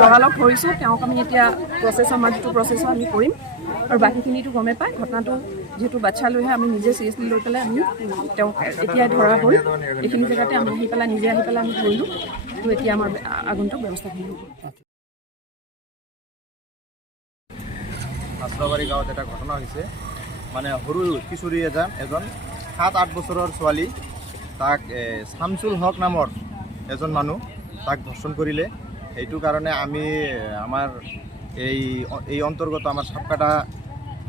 লগালগ ধৰিছোঁ, তেওঁক আমি এতিয়া প্ৰচেছৰ আমাৰ যিটো প্ৰচেছৰ আমি কৰিম আৰু বাকীখিনিতো গমে পায়। ঘটনাটো যিহেতু বাচ্ছা লৈহে আমি নিজে চিৰিয়াছলি লৈ পেলাই আমি তেওঁক এতিয়াই ধৰা হ'ল। এইখিনি জেগাতে আমি নিজে আহি পেলাই আমি ধৰিলোঁ। তো এতিয়া আমাৰ আগন্তুক ব্যৱস্থাখিনি হ'ব। হাছলাবাৰী গাঁৱত এটা ঘটনা হৈছে, মানে সৰু কিশোৰী এজন 7-8 বছৰৰ ছোৱালী, তাক শামছুল হক নামৰ এজন মানুহ তাক ধৰ্ষণ কৰিলে। সেইটো কাৰণে আমি আমাৰ এই অন্তৰ্গত আমাৰ সাপকাটা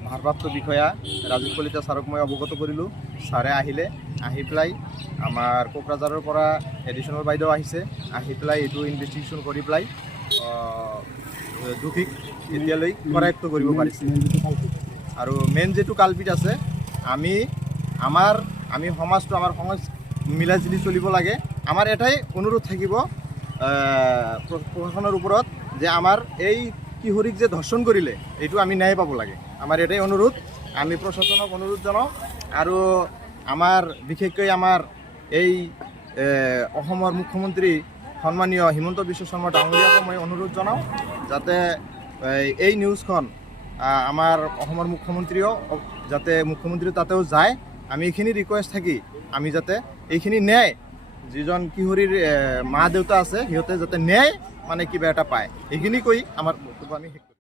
ভাৰপ্ৰাপ্ত বিষয়া ৰাজীৱ কলিতা ছাৰক মই অৱগত কৰিলোঁ। ছাৰে আহি পেলাই আমাৰ কোকৰাঝাৰৰ পৰা এডিশ্যনেল বাইদেউ আহিছে, আহি পেলাই এইটো ইনভেষ্টিগেশ্যন কৰি পেলাই দোষীক এতিয়ালৈ কৰায়ত্ব কৰিব পাৰিছে। আৰু মেইন যিটো কালপিট আছে, আমি সমাজটো আমাৰ সমাজ মিলাজুলি চলিব লাগে। আমাৰ এটাই অনুৰোধ থাকিব প্ৰশাসনৰ ওপৰত যে আমাৰ এই কিশোৰীক যে ধৰ্ষণ কৰিলে এইটো আমি ন্যায় পাব লাগে। আমাৰ এটাই অনুৰোধ, আমি প্ৰশাসনক অনুৰোধ জনাওঁ। আৰু আমাৰ বিশেষকৈ আমাৰ এই অসমৰ মুখ্যমন্ত্ৰী সন্মানীয় হিমন্ত বিশ্ব শৰ্মা ডাঙৰীয়াকো মই অনুৰোধ জনাওঁ যাতে এই নিউজখন আমাৰ অসমৰ মুখ্যমন্ত্ৰীও তাতেও যায়। আমি এইখিনি ৰিকুৱেষ্ট থাকি আমি যাতে এইখিনি ন্যায়, যিজন কিশোৰীৰ মা দেউতা আছে সিহঁতে যাতে ন্যায় মানে কিবা এটা পায়, এইখিনি কৈ আমাৰ বক্তব্য আমি শেষ কৰিম।